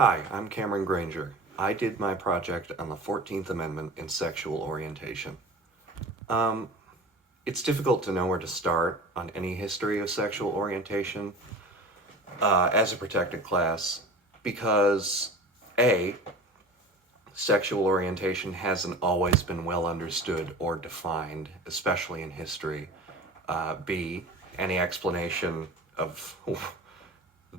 Hi, I'm Cameron Granger. I did my project on the 14th Amendment in sexual orientation. Um, it's difficult to know where to start on any history of sexual orientation as a protected class because A, sexual orientation hasn't always been well understood or defined, especially in history. B, any explanation of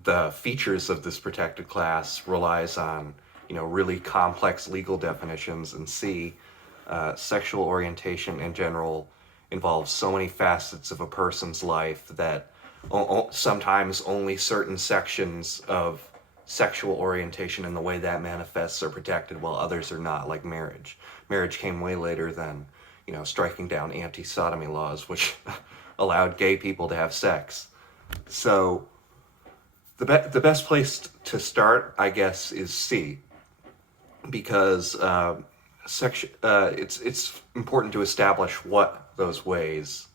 the features of this protected class relies on, really complex legal definitions, and C, sexual orientation in general involves so many facets of a person's life that sometimes only certain sections of sexual orientation and the way that manifests are protected while others are not, like marriage. Marriage came way later than, striking down anti-sodomy laws, which allowed gay people to have sex. So the best place to start, I guess, is C, because it's important to establish what those ways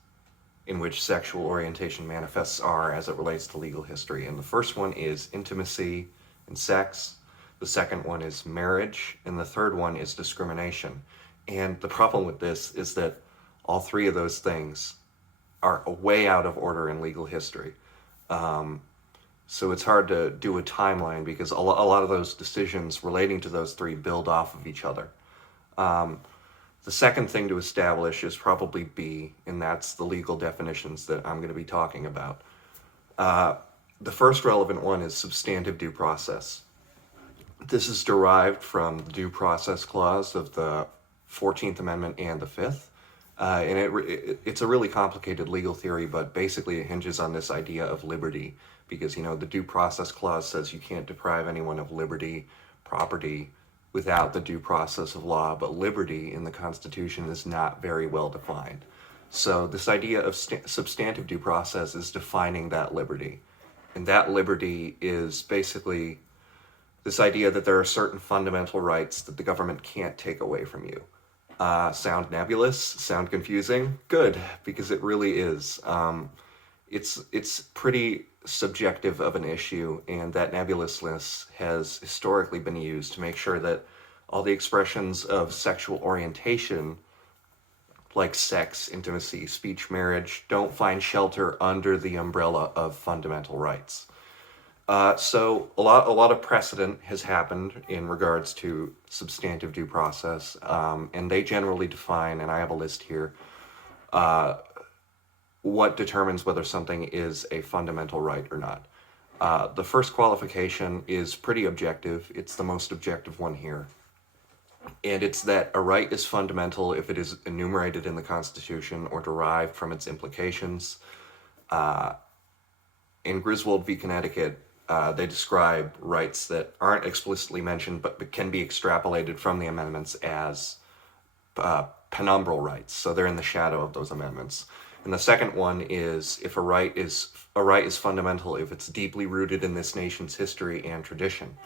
in which sexual orientation manifests are as it relates to legal history. And the first one is intimacy and sex. The second one is marriage, and the third one is discrimination. And the problem with this is that all three of those things are way out of order in legal history. So it's hard to do a timeline because a lot of those decisions relating to those three build off of each other. The second thing to establish is probably B, and that's the legal definitions that I'm going to be talking about. The first relevant one is substantive due process. This is derived from the Due Process Clause of the 14th Amendment and the 5th. And it's a really complicated legal theory, but basically it hinges on this idea of liberty. Because, the Due Process Clause says you can't deprive anyone of liberty, property, without the due process of law, but liberty in the Constitution is not very well defined. So this idea of substantive due process is defining that liberty. And that liberty is basically this idea that there are certain fundamental rights that the government can't take away from you. Sound nebulous? Sound confusing? Good, because it really is. It's pretty subjective of an issue, and that nebulousness has historically been used to make sure that all the expressions of sexual orientation, like sex, intimacy, speech, marriage, don't find shelter under the umbrella of fundamental rights. So a lot of precedent has happened in regards to substantive due process, and they generally define, and I have a list here, what determines whether something is a fundamental right or not. The first qualification is pretty objective. It's the most objective one here. And it's that a right is fundamental if it is enumerated in the Constitution or derived from its implications. In Griswold v. Connecticut, they describe rights that aren't explicitly mentioned but can be extrapolated from the amendments as penumbral rights. So they're in the shadow of those amendments. And the second one is if a right is fundamental if it's deeply rooted in this nation's history and tradition,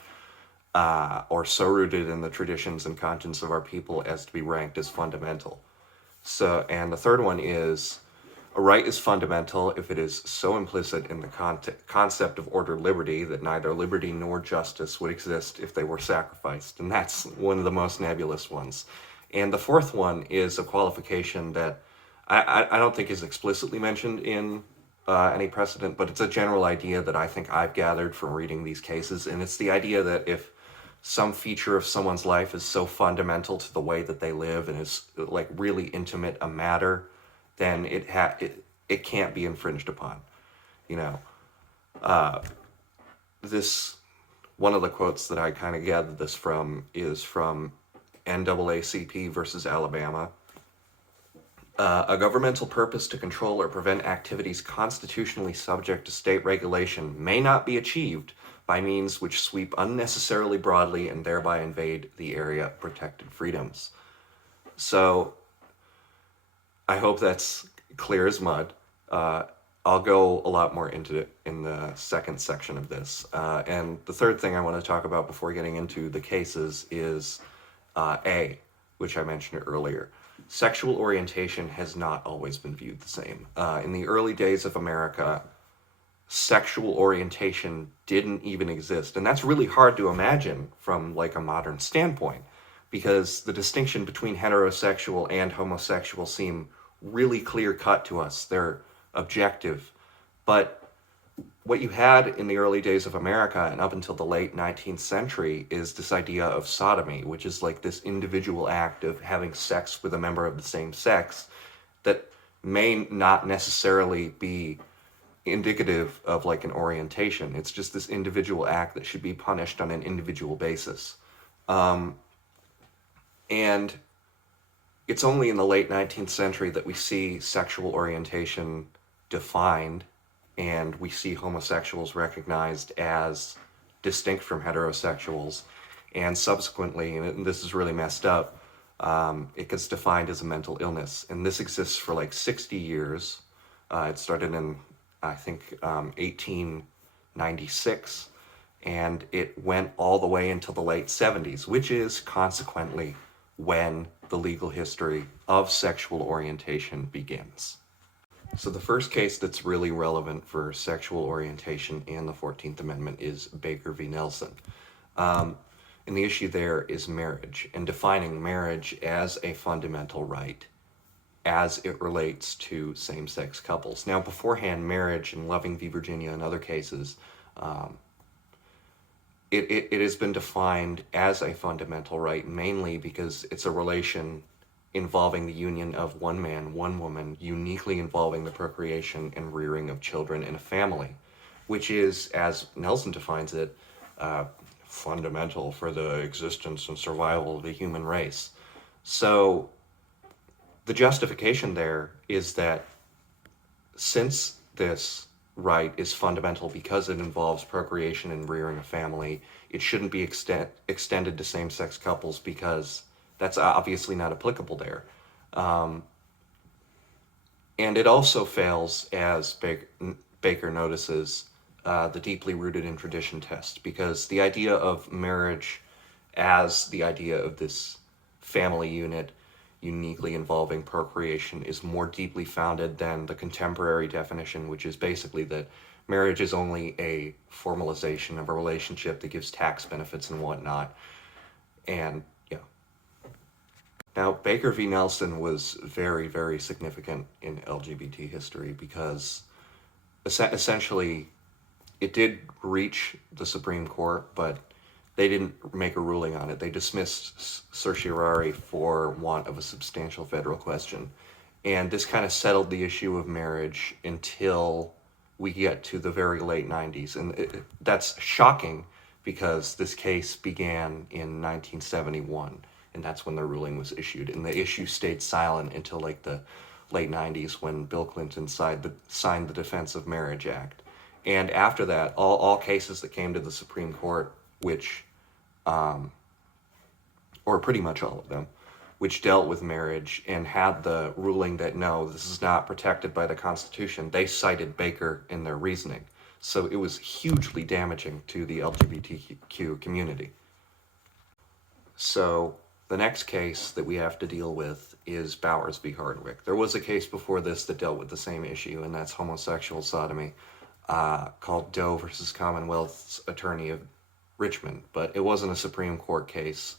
or so rooted in the traditions and conscience of our people as to be ranked as fundamental. So, and the third one is a right is fundamental if it is so implicit in the concept of ordered liberty that neither liberty nor justice would exist if they were sacrificed. And that's one of the most nebulous ones. And the fourth one is a qualification that I don't think is explicitly mentioned in any precedent, but it's a general idea that I think I've gathered from reading these cases, and it's the idea that if some feature of someone's life is so fundamental to the way that they live and is like really intimate a matter, then it can't be infringed upon. This one of the quotes that I kind of gathered this from is from NAACP versus Alabama. A governmental purpose to control or prevent activities constitutionally subject to state regulation may not be achieved by means which sweep unnecessarily broadly and thereby invade the area of protected freedoms. So I hope that's clear as mud. I'll go a lot more into it in the second section of this. And the third thing I want to talk about before getting into the cases is A, which I mentioned earlier. Sexual orientation has not always been viewed the same. In the early days of America, sexual orientation didn't even exist. And that's really hard to imagine from like a modern standpoint, because the distinction between heterosexual and homosexual seem really clear cut to us. They're objective. But what you had in the early days of America and up until the late 19th century is this idea of sodomy, which is like this individual act of having sex with a member of the same sex that may not necessarily be indicative of like an orientation. It's just this individual act that should be punished on an individual basis. And it's only in the late 19th century that we see sexual orientation defined, and we see homosexuals recognized as distinct from heterosexuals. And subsequently, and this is really messed up, it gets defined as a mental illness. And this exists for like 60 years. It started in, I think, 1896, and it went all the way into the late 70s, which is consequently when the legal history of sexual orientation begins. So the first case that's really relevant for sexual orientation in the 14th Amendment is Baker v. Nelson. And the issue there is marriage, and defining marriage as a fundamental right as it relates to same-sex couples. Now, beforehand, marriage in Loving v. Virginia and other cases, it has been defined as a fundamental right, mainly because it's a relation involving the union of one man, one woman, uniquely involving the procreation and rearing of children in a family, which is, as Nelson defines it, fundamental for the existence and survival of the human race. So the justification there is that since this right is fundamental because it involves procreation and rearing a family, it shouldn't be extended to same-sex couples because that's obviously not applicable there. And it also fails, as Baker notices, the deeply rooted in tradition test, because the idea of marriage as the idea of this family unit uniquely involving procreation is more deeply founded than the contemporary definition, which is basically that marriage is only a formalization of a relationship that gives tax benefits and whatnot. And yeah. Now, Baker v. Nelson was very, very significant in LGBT history because essentially it did reach the Supreme Court, but they didn't make a ruling on it. They dismissed certiorari for want of a substantial federal question. And this kind of settled the issue of marriage until we get to the very late 90s. And that's shocking because this case began in 1971, and that's when the ruling was issued. And the issue stayed silent until like the late 90s when Bill Clinton signed the Defense of Marriage Act. And after that, all cases that came to the Supreme Court, which or pretty much all of them, which dealt with marriage and had the ruling that no, this is not protected by the Constitution, they cited Baker in their reasoning. So it was hugely damaging to the LGBTQ community. So the next case that we have to deal with is Bowers v. Hardwick. There was a case before this that dealt with the same issue, and that's homosexual sodomy, called Doe versus Commonwealth's Attorney of Richmond, but it wasn't a Supreme Court case,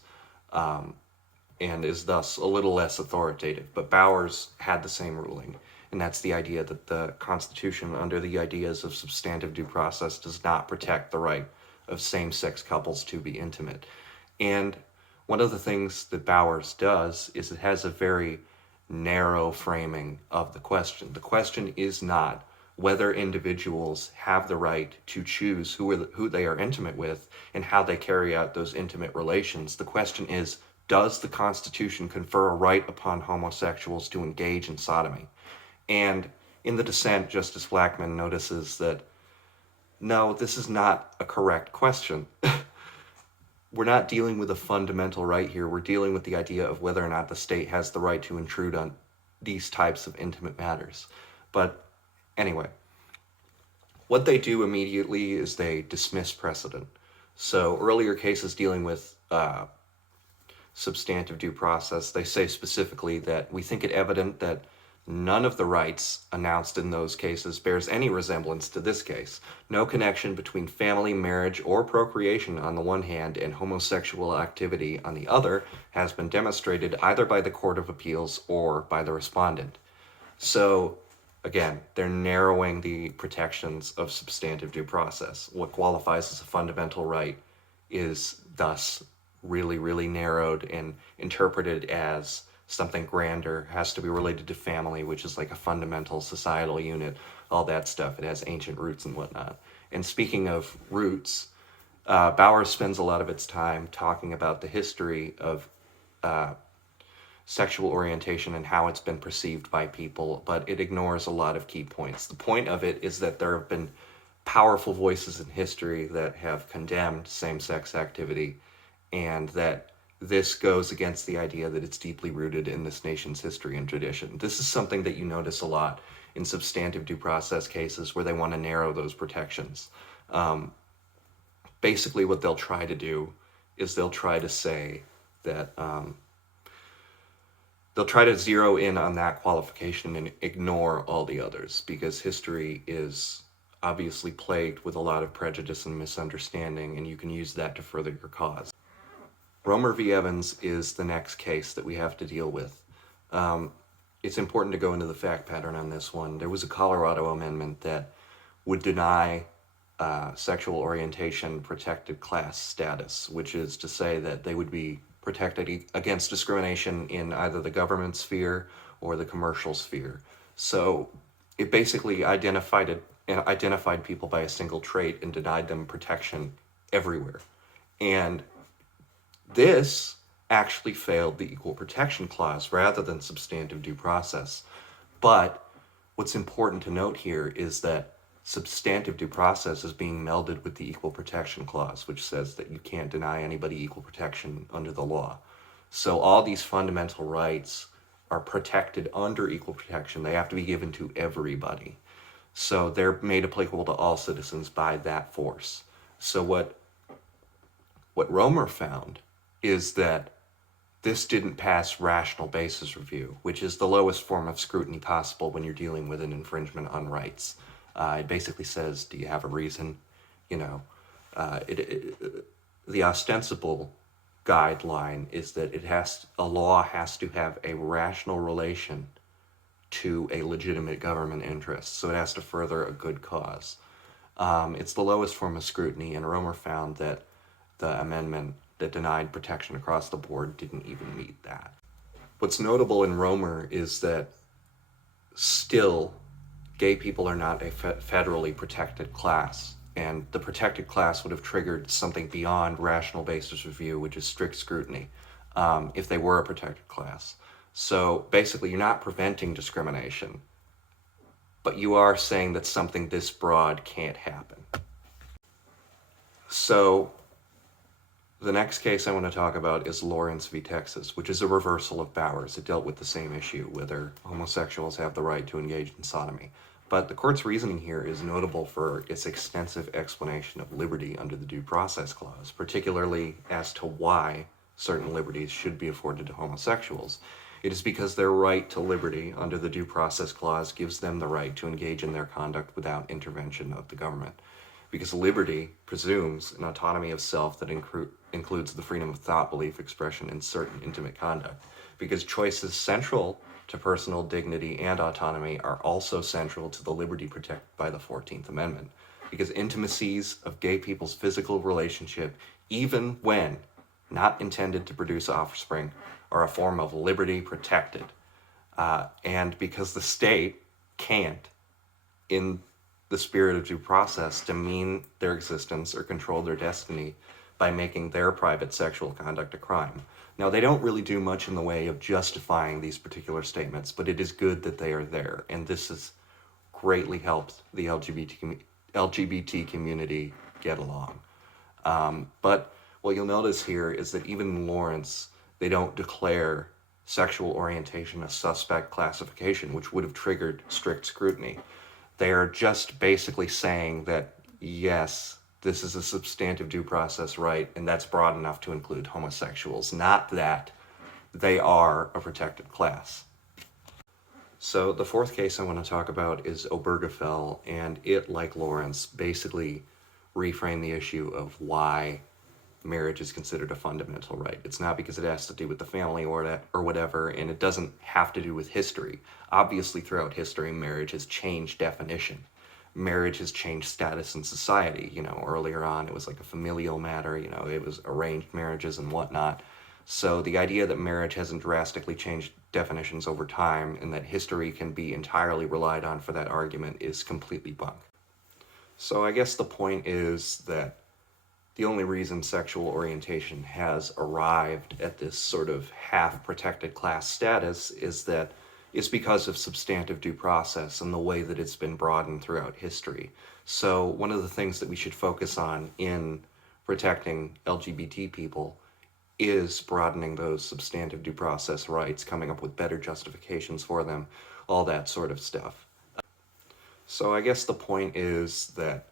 and is thus a little less authoritative. But Bowers had the same ruling, and that's the idea that the Constitution, under the ideas of substantive due process, does not protect the right of same-sex couples to be intimate. And one of the things that Bowers does is it has a very narrow framing of the question. The question is not whether individuals have the right to choose who they are intimate with and how they carry out those intimate relations. The question is, does the Constitution confer a right upon homosexuals to engage in sodomy? And in the dissent, Justice Blackmun notices that, no, this is not a correct question. We're not dealing with a fundamental right here. We're dealing with the idea of whether or not the state has the right to intrude on these types of intimate matters. But anyway, what they do immediately is they dismiss precedent. So earlier cases dealing with substantive due process, they say specifically that we think it evident that None of the rights announced in those cases bears any resemblance to this case. No connection between family, marriage, or procreation on the one hand and homosexual activity on the other has been demonstrated either by the Court of Appeals or by the respondent. So, again, they're narrowing the protections of substantive due process. What qualifies as a fundamental right is thus really, really narrowed and interpreted as something grander, has to be related to family, which is like a fundamental societal unit, all that stuff. It has ancient roots and whatnot. And speaking of roots, Bowers spends a lot of its time talking about the history of sexual orientation and how it's been perceived by people, but it ignores a lot of key points. The point of it is that there have been powerful voices in history that have condemned same-sex activity, and that this goes against the idea that it's deeply rooted in this nation's history and tradition. This is something that you notice a lot in substantive due process cases where they want to narrow those protections. Basically, what they'll try to do is they'll try to say that they'll try to zero in on that qualification and ignore all the others, because history is obviously plagued with a lot of prejudice and misunderstanding, and you can use that to further your cause. Romer v. Evans is the next case that we have to deal with. It's important to go into the fact pattern on this one. There was a Colorado amendment that would deny sexual orientation protected class status, which is to say that they would be protected against discrimination in either the government sphere or the commercial sphere. So it basically identified people by a single trait and denied them protection everywhere. And this actually failed the Equal Protection Clause rather than substantive due process. But what's important to note here is that substantive due process is being melded with the Equal Protection Clause, which says that you can't deny anybody equal protection under the law. So all these fundamental rights are protected under equal protection. They have to be given to everybody. So they're made applicable to all citizens by that force. So what Romer found is that this didn't pass rational basis review, which is the lowest form of scrutiny possible when you're dealing with an infringement on rights. It basically says, do you have a reason? The ostensible guideline is that a law has to have a rational relation to a legitimate government interest. So it has to further a good cause. It's the lowest form of scrutiny, and Romer found that the amendment that denied protection across the board didn't even meet that. What's notable in Romer is that still gay people are not a federally protected class, and the protected class would have triggered something beyond rational basis review, which is strict scrutiny, if they were a protected class. So basically, you're not preventing discrimination, but you are saying that something this broad can't happen. So the next case I want to talk about is Lawrence v. Texas, which is a reversal of Bowers. It dealt with the same issue, whether homosexuals have the right to engage in sodomy. But the court's reasoning here is notable for its extensive explanation of liberty under the Due Process Clause, particularly as to why certain liberties should be afforded to homosexuals. It is because their right to liberty under the Due Process Clause gives them the right to engage in their conduct without intervention of the government. Because liberty presumes an autonomy of self that includes the freedom of thought, belief, expression, and certain intimate conduct. Because choices central to personal dignity and autonomy are also central to the liberty protected by the 14th Amendment. Because intimacies of gay people's physical relationship, even when not intended to produce offspring, are a form of liberty protected. And because the state can't, in the spirit of due process, demean their existence or control their destiny by making their private sexual conduct a crime. Now, they don't really do much in the way of justifying these particular statements, but it is good that they are there, and this has greatly helped the LGBT community get along. But what you'll notice here is that even in Lawrence, they don't declare sexual orientation a suspect classification, which would have triggered strict scrutiny. They are just basically saying that, yes, this is a substantive due process right, and that's broad enough to include homosexuals, not that they are a protected class. So the fourth case I want to talk about is Obergefell, and it, like Lawrence, basically reframed the issue of why marriage is considered a fundamental right. It's not because it has to do with the family or whatever, and it doesn't have to do with history. Obviously, throughout history, marriage has changed definition. Marriage has changed status in society. Earlier on, it was like a familial matter, it was arranged marriages and whatnot. So the idea that marriage hasn't drastically changed definitions over time and that history can be entirely relied on for that argument is completely bunk. So I guess the point is that the only reason sexual orientation has arrived at this sort of half-protected class status is that it's because of substantive due process and the way that it's been broadened throughout history. So one of the things that we should focus on in protecting LGBT people is broadening those substantive due process rights, coming up with better justifications for them, all that sort of stuff. So I guess the point is that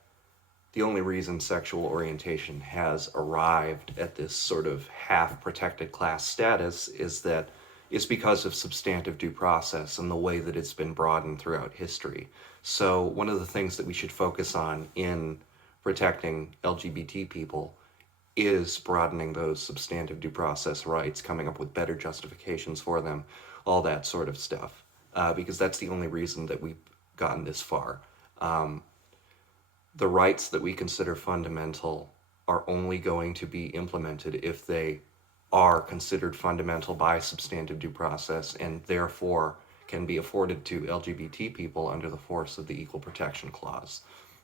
the only reason sexual orientation has arrived at this sort of half-protected class status is that it's because of substantive due process and the way that it's been broadened throughout history. So one of the things that we should focus on in protecting LGBT people is broadening those substantive due process rights, coming up with better justifications for them, all that sort of stuff, because that's the only reason that we've gotten this far. The rights that we consider fundamental are only going to be implemented if they are considered fundamental by substantive due process and therefore can be afforded to LGBT people under the force of the Equal Protection Clause.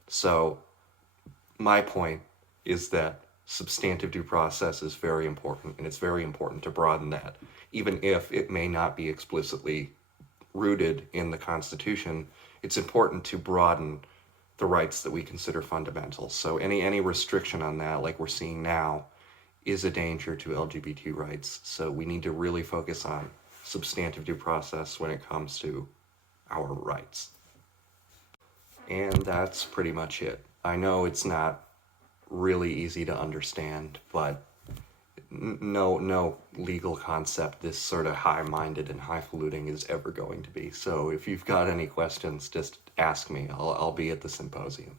So my point is that substantive due process is very important, and it's very important to broaden that, even if it may not be explicitly rooted in the Constitution. It's important to broaden the rights that we consider fundamental. So any restriction on that, like we're seeing now, is a danger to LGBT rights. So we need to really focus on substantive due process when it comes to our rights. And that's pretty much it. I know it's not really easy to understand, but no legal concept this sort of high-minded and highfalutin is ever going to be. So if you've got any questions, just ask me. I'll be at the symposium.